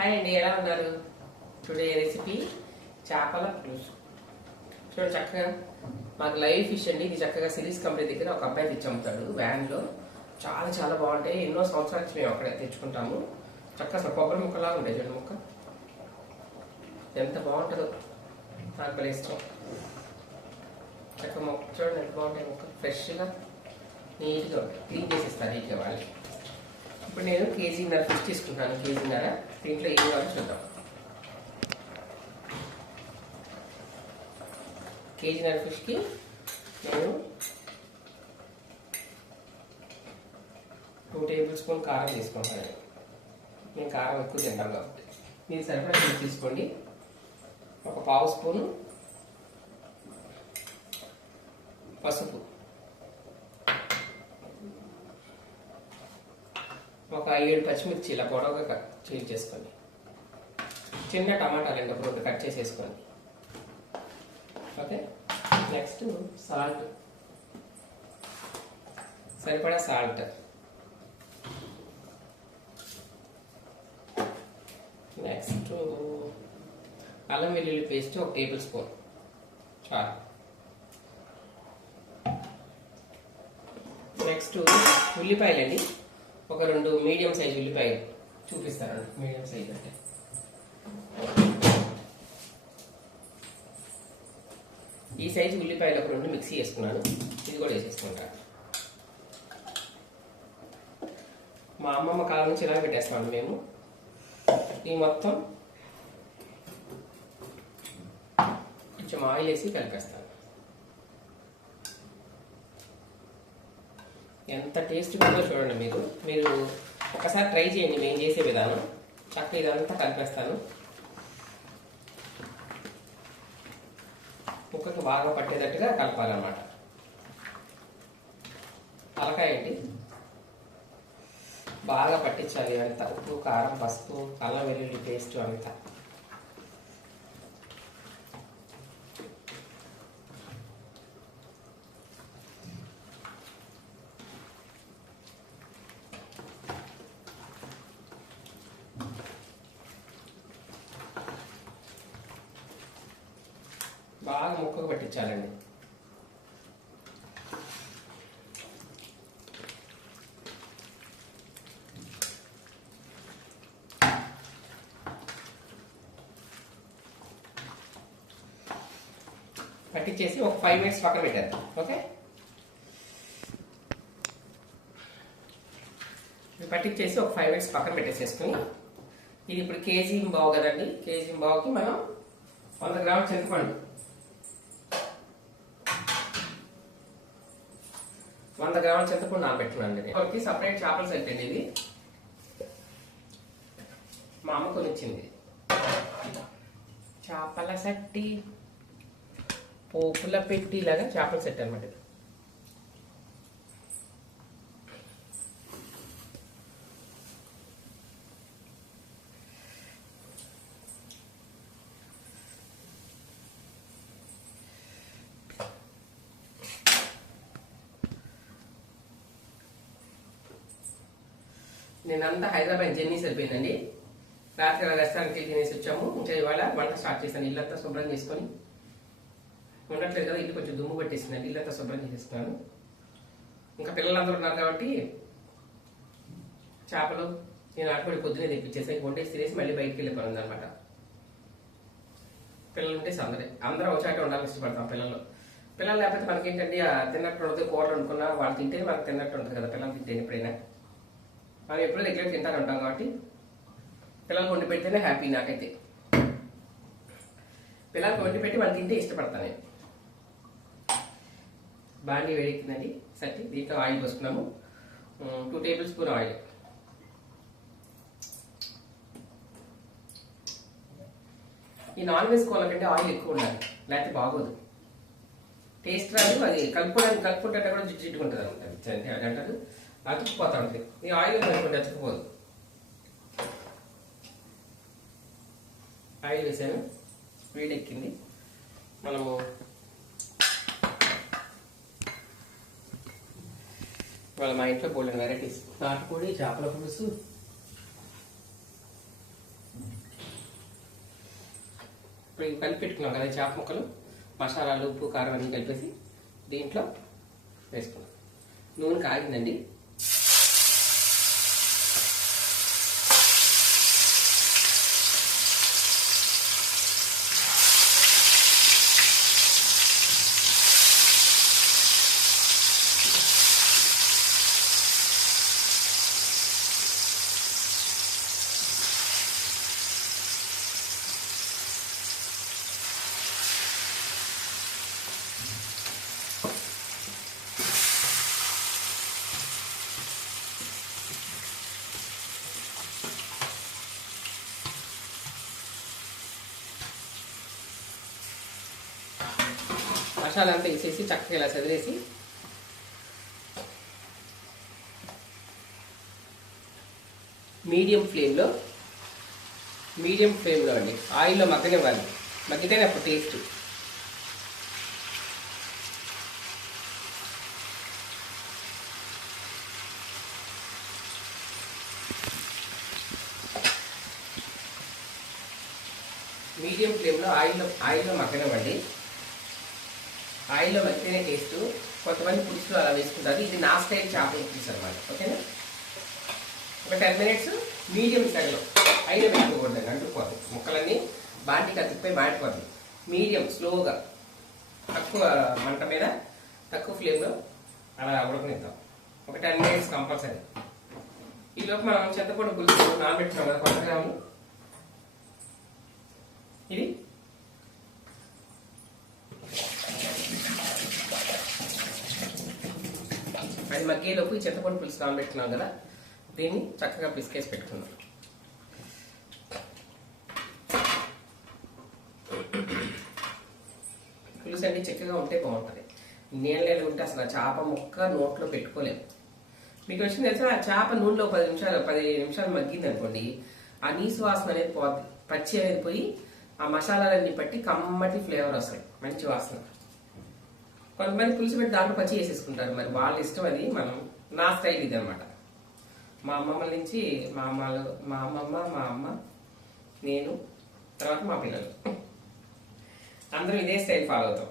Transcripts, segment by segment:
Hi అండి, ఎలా ఉన్నారు? టుడే రెసిపీ చేపల పులుసు. చూడండి, చక్కగా మాకు లైవ్ ఫిష్ అండి. ఇది చక్కగా సిరీస్ కంపెనీ దగ్గర ఒక అబ్బాయి తెచ్చి అమ్ముతాడు వ్యాన్లో. చాలా చాలా బాగుంటాయి. ఎన్నో సంవత్సరాల నుంచి మేము అక్కడే తెచ్చుకుంటాము. చక్కగా అసలు కొబ్బరి ముక్కలాగా ఉంటాయి. చూడండి ముక్క ఎంత బాగుంటుందో, నాకు భలే ఇష్టం. చక్కగా మొక్క చూడండి ఎంత బాగుంటాయి. ముక్క ఫ్రెష్గా నీట్గా ఉంటాయి. క్లీన్ చేసిస్తారు నీట్గా వాళ్ళు. ఇప్పుడు నేను కేజీన్నర ఫిష్ తీసుకుంటాను. కేజీన్నర. దీంట్లో ఏం కావాలో చూద్దాం. కేజీన్నర ఫిష్కి నేను 2 టేబుల్ స్పూన్ కారం తీసుకుంటాను. నేను కారం ఎక్కువ తింటాను కాబట్టి మీరు సరిపడా తీసుకోండి. ఒక పావు స్పూను పసుపు, ఒక 7 పచ్చిమిర్చి ఇలా పొడవుగా చీల్ చేసుకోండి. చిన్న టమాటాలు 2 కట్ చేసేసుకోండి. ఓకే, నెక్స్ట్ సాల్ట్, సరిపడా సాల్ట్. నెక్స్ట్ అల్లం వెల్లుల్లి పేస్ట్ 1 టేబుల్ స్పూన్ చాలు. నెక్స్ట్ ఉల్లిపాయలండి, ఒక 2 మీడియం సైజ్ ఉల్లిపాయలు చూపిస్తాను. మీడియం సైజ్ అంటే ఈ సైజు ఉల్లిపాయలు ఒక 2 మిక్సీ వేసుకున్నాను. ఇది కూడా వేసేసుకుంటాను. మా అమ్మమ్మ కాలం నుంచి ఇలా పెట్టేస్తామండి మేము. ఈ మొత్తం కొంచెం ఆయిల్ వేసి కలిపేస్తాను. ఎంత టేస్ట్గా ఉందో చూడండి. మీరు ఒకసారి ట్రై చేయండి మేము చేసే విధానం. చక్కగా ఇదంతా కలిపేస్తాను. ముక్కకు బాగా పట్టేటట్టుగా కలపాలన్నమాట. తలకాయ ఏంటి బాగా పట్టించాలి. అంతా ఉప్పు, కారం, పసుపు, అల్లం వెల్లుల్లి పేస్ట్ అంతా. బాగా ముక్కకు పట్టించాలండి. పట్టించేసి ఒక 5 మినిట్స్ పక్కన పెట్టేద్దాం. ఓకే, పట్టించేసి ఒక 5 మినిట్స్ పక్కన పెట్టేసేసుకుని, ఇది ఇప్పుడు కేజీ బావు కదండి. కేజీ బావుకి మనం 100 గ్రాముల చింతపండు, 100 గ్రాముల చింతపండు నానబెట్టుకున్నాను. ఒకటి సపరేట్ చేపల సెట్ అండి. ఇది మా అమ్మ కొనిచ్చింది. చేపల సెట్టి, పోపుల పెట్టి ఇలాగా చేపల సెట్ అనమాట. నేనంతా హైదరాబాద్ జర్నీ సరిపోయిందండి. రాత్రి రెస్టారెంట్కి తినేసి వచ్చాము. ఇంకా ఇవాళ వంట స్టార్ట్ చేశాను. ఇల్లంతా శుభ్రం చేసుకొని, ఉండట్లేదు కదా ఇల్లు కొంచెం దుమ్ము పట్టేసిందండి. ఇల్లంతా శుభ్రం చేసేసుకున్నాను. ఇంకా పిల్లలందరూ ఉన్నారు కాబట్టి చేపలు నేను నాటుకోడి పొద్దునే తెప్పించేసి వండేసి తినేసి మళ్ళీ బయటికి వెళ్ళిపోయింది అనమాట. పిల్లలు ఉంటే అందరూ వచ్చాక ఉండాలని ఇష్టపడతాం. పిల్లలు లేకపోతే మనకేంటంటే తిన్నట్టు ఉండదు. కూరలు వండుకున్నా వాళ్ళు తింటే మనకు తిన్నట్టు ఉంటుంది కదా. పిల్లలు తింటే ఎప్పుడైనా మనం ఎప్పుడూ దగ్గర తింటారు ఉంటాం కాబట్టి పిల్లలకు వండి పెడితేనే హ్యాపీ. నాకైతే పిల్లలకు వండి పెట్టి వాళ్ళు తింటే ఇష్టపడతాను నేను. బాండీ వేడెక్కిందండి. సరే, దీంట్లో ఆయిల్ పోసుకున్నాము. 2 table spoon oil. ఈ నాన్ వెజ్ కూరలకంటే ఆయిల్ ఎక్కువ ఉండాలి, లేకపోతే బాగోదు, టేస్ట్ రాదు. అది కలుపుకుంటే కూడా జిడ్డుకుంటుంది అనమాట. అంటారు అతుక్కుపోతా ఉంటుంది. ఈ ఆయిల్ కలుపుకుంటే అతుక్కుపోదు. ఆయిల్ వేసాను, వేడెక్కింది. మనము వాళ్ళ మా ఇంట్లో బోల్డెన్ వెరైటీస్. నాటుకోడి, చేపల పులుసు, ఇప్పుడు ఇవి కలిపి పెట్టుకున్నాం కదా చేప ముక్కలు, మసాలాలు, ఉప్పు, కారం అన్నీ కలిపేసి దీంట్లో వేసుకున్నాం. నూనె కాగిందండి. మసాలా అంతా వేసేసి చక్కగా ఇలా చదివేసి మీడియం ఫ్లేమ్లో అండి ఆయిల్లో మగ్గనివ్వాలి. మగ్గితేనే అప్పుడు టేస్ట్. మీడియం ఫ్లేమ్లో ఆయిల్లో మగ్గనివ్వండి. ఆయిల్లో మగ్గితేనే టేస్ట్. కొంతమంది పులుసులో అలా వేసుకుంటారు. ఇది నా స్టైల్ చేపల పులుసు అనమాట. ఓకేనా? ఒక 10 మినిట్స్ మీడియం సైడ్లో, అయినా పెట్టుకోకూడదు, అంటుకోవాలి. ముక్కలన్నీ బాంటికి అతికిపోయి మాడిపోతుంది. మీడియం స్లోగా, తక్కువ మంట మీద, తక్కువ ఫ్లేమ్లో అలా ఉడకనిద్దాం. ఒక 10 మినిట్స్ కంపల్సరీ. ఈలోపు మనం చింతపండు పులుసు నానబెట్టుకున్నాం కదా 100 గ్రాములు. ఇది అది మగ్గేలోపు ఈ చింతపండు పులుసు నానబెట్టుకున్నాం కదా, దీన్ని చక్కగా పిసికేసి పెట్టుకున్నాం. పులుసు అన్ని చక్కగా ఉంటే బాగుంటుంది. నీళ్ళలో ఉంటే అసలు చేప ముక్క నోట్లో పెట్టుకోలేము. మీకు వచ్చింది తెలుసా, ఆ చేప నూనెలో 10 నిమిషాలు మగ్గింది అనుకోండి, ఆ నీసు వాసన అనేది పోద్ది. పచ్చి అనేది పోయి ఆ మసాలాలన్నీ పట్టి కమ్మటి ఫ్లేవర్ వస్తాయి, మంచి వాసన. కొంతమంది పులుసు పెట్టి దాంట్లో పచ్చి వేసేసుకుంటారు. మరి వాళ్ళ ఇష్టం అది. నా స్టైల్ ఇది అనమాట. మా అమ్మమ్మల నుంచి మా అమ్మమ్మ, మా అమ్మ, నేను, తర్వాత మా పిల్లలు అందరూ ఇదే స్టైల్ ఫాలో అవుతాం.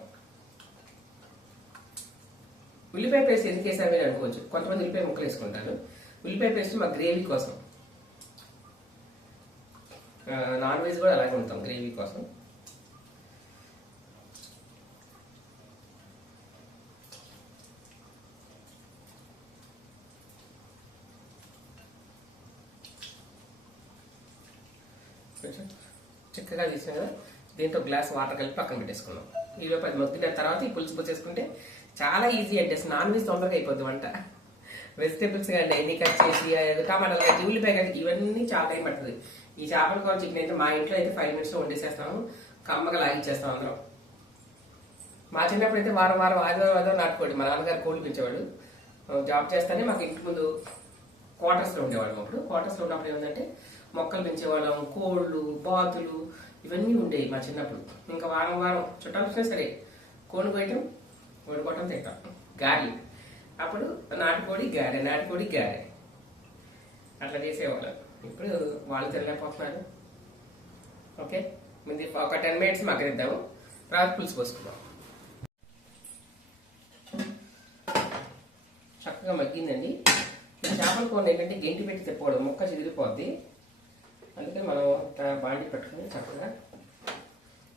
ఉల్లిపాయ పేస్ట్ ఎందుకు వేసారు మీరు అనుకోవచ్చు. కొంతమంది ఉల్లిపాయ ముక్కలు వేసుకుంటారు. ఉల్లిపాయ పేస్ట్ మా గ్రేవీ కోసం. నాన్ వెజ్ కూడా అలాగే ఉంటాం, గ్రేవీ కోసం. చిక్కగా తీసాం కదా, దీంట్లో గ్లాస్ వాటర్ కలిపి పక్కన పెట్టేసుకున్నాం. ఈలోపు అది మగ్గిన తర్వాత ఈ పులుసు పోసేసుకుంటే చాలా ఈజీ అంటే. నాన్ వెజ్ తొందరగా అయిపోద్ది వంట. వెజిటేబుల్స్ కానీ అన్ని కట్ చేసి, టమాటాలు కట్టి, ఉల్లిపాయ కట్టి, ఇవన్నీ చాలా టైం పడుతుంది. ఈ చేపల కూర చికెన్ అయితే మా ఇంట్లో అయితే 5 మినిట్స్లో వండేసేస్తాము. కమ్మగా లాగించేస్తాం అందరం. మా చిన్నప్పుడు అయితే వారం ఆదివారం నాటుకోండి. మా నాన్నగారు కోళ్ళు పెంచేవాడు. జాబ్ చేస్తానే మాకు ఇంటి ముందు క్వార్టర్స్లో ఉండేవాళ్ళం. అప్పుడు క్వార్టర్స్లో ఉన్నప్పుడు ఏమంటే మొక్కలు పెంచేవాళ్ళం. కోళ్ళు, బాతులు ఇవన్నీ ఉండేవి మా చిన్నప్పుడు. ఇంకా వారం చుట్టాలు వచ్చినా సరే కోడి కోయటం, వండుకోవటం, తింటాం. గాలి అప్పుడు నాటుకోడి గారె అట్లా చేసేవాళ్ళం. ఇప్పుడు వాళ్ళు తినలేకపోతున్నారు. ఓకే, ముందు ఒక 10 మినిట్స్ మగ్గనిద్దాము. తర్వాత పులుసు పోసుకుందాం. చక్కగా మగ్గిందండి. చేపల కూర ఏంటంటే గెంటి పెట్టి తిప్పకూడదు, ముక్క చిదిరిపోద్ది. అందుకని మనం బాండి పెట్టుకుని చక్కగా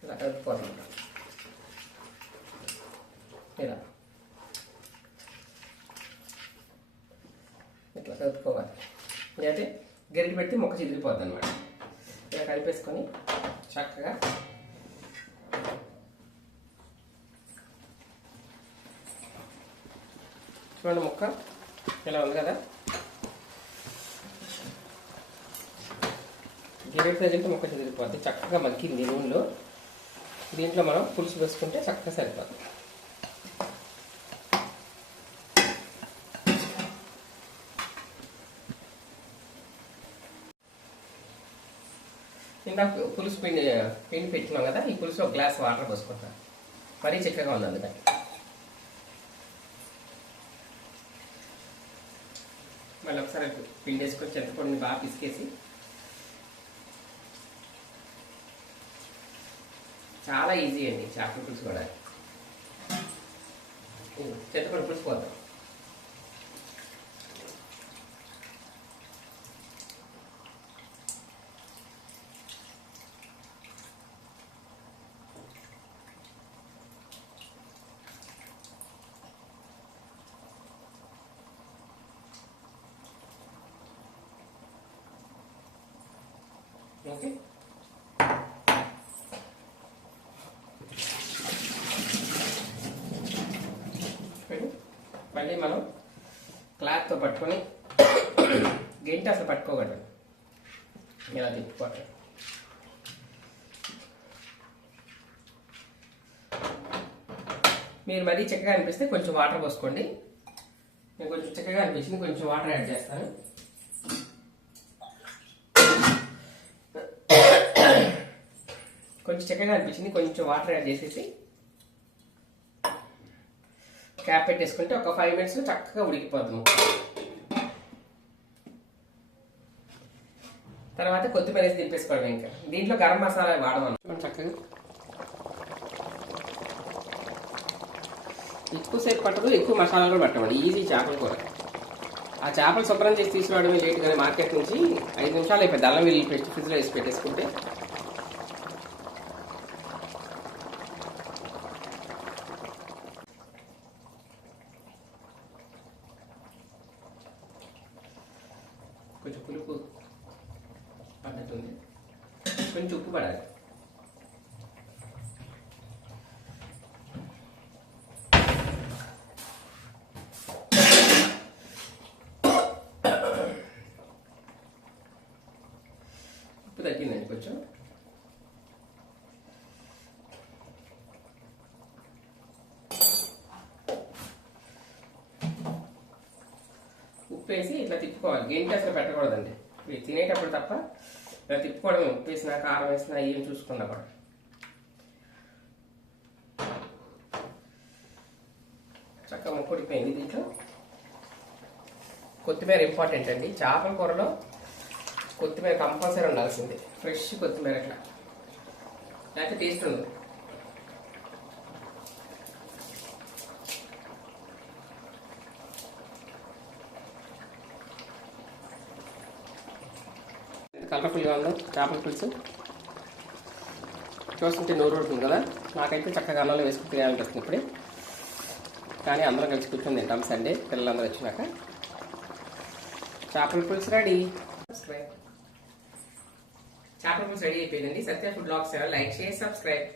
ఇలా కలుపుకోవాలన్నమాట. ఇలా ఇట్లా కలుపుకోవాలి. అయితే గరిటె పెట్టి ముక్క చిదిరిపోద్ది అనమాట. ఇలా కలిపేసుకొని చక్కగా చూడండి, ముక్క ఇలా ఉంది కదా. గరిటె తగిలితే ముక్క చిదిరిపోద్ది. చక్కగా మగ్గింది నూనెలో. దీంట్లో మనం పులుసు వేసుకుంటే చక్కగా సరిపోద్ది. ఇందాక పులుసు పిండి పెట్టినాం కదా, ఈ పులుసు ఒక గ్లాస్ వాటర్ పోసుకుంటాం. మరీ చిక్కగా ఉంది అందుకని. మళ్ళీ ఒకసారి పిండి వేసుకొని చింతపండుని బాగా పిసికేసి చాలా ఈజీ అండి చేపల పులుసు కూడా. చింతపండు పులుసు పోద్దాం. ఓకే, మళ్ళీ మనం క్లాత్తో పట్టుకొని గంట అసలు పట్టుకోగలరు, ఇలా తిప్పుకోవాలి. మీరు మరీ చక్కగా అనిపిస్తే కొంచెం వాటర్ పోసుకోండి. నేను కొంచెం చక్కగా అనిపించింది, కొంచెం వాటర్ యాడ్ చేస్తాను. కొంచెం చక్కగా అనిపించింది, కొంచెం వాటర్ యాడ్ చేసేసి క్యాప్ పెట్టేసుకుంటే ఒక 5 minutes చక్కగా ఉడికిపోద్దాము. తర్వాత కొత్తిమీర వేసి దింపేసుకోవడం. ఇంకా దీంట్లో గరం మసాలా వాడమను. చక్కగా ఎక్కువసేపు పట్టదు, ఎక్కువ మసాలాలు కూడా పట్టమండి. ఈజీ చేపల కూర. ఆ చేపలు శుభ్రం చేసి తీసుకురావడమే లేట్, కానీ మార్కెట్ నుంచి 5 నిమిషాలు అయిపోయింది. అల్లం వెల్లుల్లి పెట్టి ఫ్రిడ్జ్లో వేసి పెట్టేసుకుంటే కొంచెం పులుపు పద్ధతుంది, కొంచెం ఉప్పు పడాలి. ఉప్పు తగ్గిందండి కొంచెం. ఉప్పు వేసి ఇట్లా తిప్పుకోవాలి. గంట అసలు పెట్టకూడదండి. మీరు తినేటప్పుడు తప్ప ఇలా తిప్పుకోవడం. ఉప్పు వేసినా కారం వేసినా ఏం చూసుకున్నా కూడా. చక్కగా ముక్కుడిపోయింది. దీంట్లో కొత్తిమీర ఇంపార్టెంట్ అండి. చేపల కూరలో కొత్తిమీర కంపల్సరీ ఉండాల్సింది. ఫ్రెష్ కొత్తిమీర ఇట్లా, లేకపోతే టేస్ట్ ఉండదు. కలర్ఫుల్గా ఉందో చేపల పులుసు. చూస్తుంటే నోరు పడుతుంది కదా. నాకైతే చక్కగా అన్నంలో వేసుకుని తినాలనిపిస్తుంది ఇప్పుడే. కానీ అందరం కలిసి కూర్చొని తింటాం సండే, పిల్లలందరూ వచ్చినాక. చేపల పులుసు రెడీ. చేపల పులుసు రెడీ అయిపోయిందండి. సత్య ఫుడ్ బ్లాగ్స్ లైక్ చేసి సబ్స్క్రైబ్.